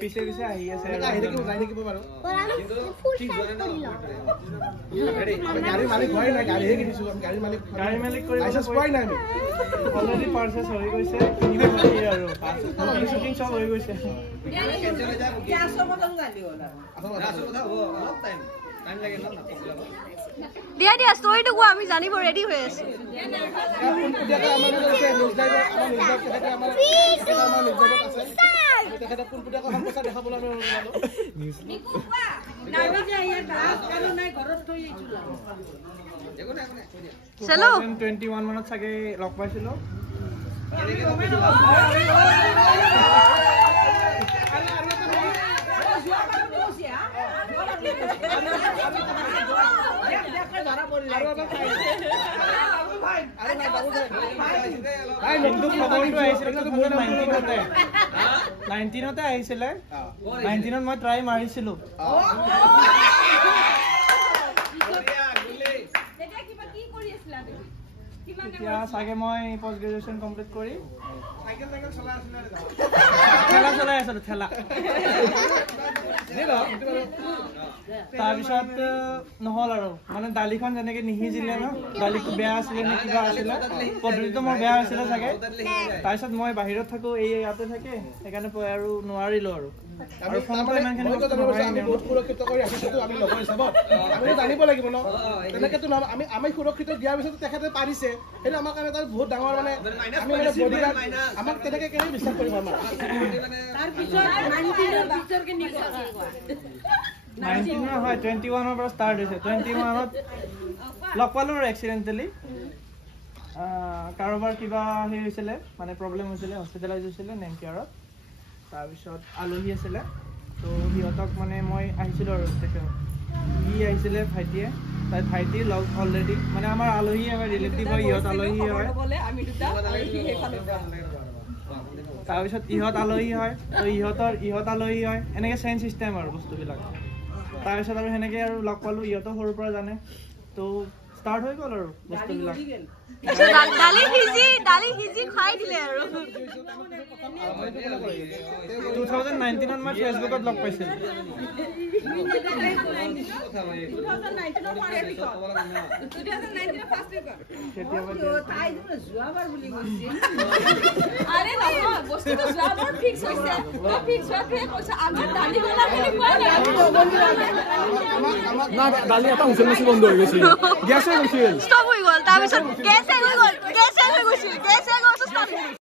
পিছে পিছে আহি আছে আহি থাকিব যাই থাকিব বাৰু গাড়ী মালিক হয় নাই গাড়ীহে কিনিছো গাড়ী মালিক লাইচেন্স পোৱাই নাই আমি অলৰেডি পাৰ্চেছ হৈ গৈছে আৰু শ্বুটিং চব হৈ গৈছে দিয়া দিয়া ষ্টৰিটো কোৱা আমি জানিব ৰেডি হৈ আছো চলো 21 মানত চাগে লগ পাইছিলো নাইনটিনতে আহিছিলে 19ত মই ট্ৰাই মাৰিছিলো এতিয়া চাগে মই পোষ্ট গ্ৰেজুৱেশ্যন কমপ্লিট কৰি ঠেলা চলাই আছিলো ঠেলা তাৰপিছত নহ'ল আৰু মানে দালিখন যেনেকে নিসিজিলে ন দালিটো বেয়া আছিলে নে কিবা আছিলে পদ্ধতিটো মোৰ বেয়া হৈছিলে চাগে তাৰপিছত মই বাহিৰত থাকো এই ইয়াতে থাকে সেইকাৰণে আৰু নোৱাৰিলো আৰু জানিব লাগিব ন তেনেকেতো আমি সুৰক্ষিত দিয়াৰ পিছত তেখেতে পাৰিছে সেইটো আমাৰ কাৰণে বহুত ডাঙৰ মানে আমি মানে বডিগাৰ্ড আমাক তেনেকে কেনেকৈ বিশ্বাস কৰিব আমাৰ 19 হয় 21 পৰা ষ্টাৰ্ট হৈছে 21ত লগ পালো আৰু এক্সিডেণ্টেলি কাৰোবাৰ কিবা হেৰি হৈছিলে মানে প্ৰব্লেম হৈছিলে হস্পিটেলাইজ হৈছিলে নেমকেয়াৰত তাৰপিছত আলহী আছিলে তো সিহঁতক মানে মই আহিছিলোঁ আৰু তেখেত সি আহিছিলে ভাইটিয়ে তাই ভাইটি লগ অলৰেডি মানে আমাৰ আলহী আমাৰ ৰিলেটিভ হয় ইহঁত আলহী হয় তাৰপিছত ইহঁত আলহী হয় তো ইহঁত আলহী হয় এনেকৈ চেইন চিষ্টেম আৰু বস্তুবিলাক তাৰপিছত আৰু সেনেকৈ আৰু লগ পালোঁ ইহঁতো সৰুৰ পৰা জানে তো ষ্টাৰ্ট হৈ গ'ল আৰু বস্তুবিলাক দালি সিজি খাই দিলে আৰু 2019ত মই ফেচবুকত লগ পাইছিলোঁ দালি এটা হুইচেল মেচিন বন্ধ হৈ গৈছিল গেছ হৈ গৈছিল ষ্টপ হৈ গ'ল তাৰপিছত গেছ হৈ গৈছিল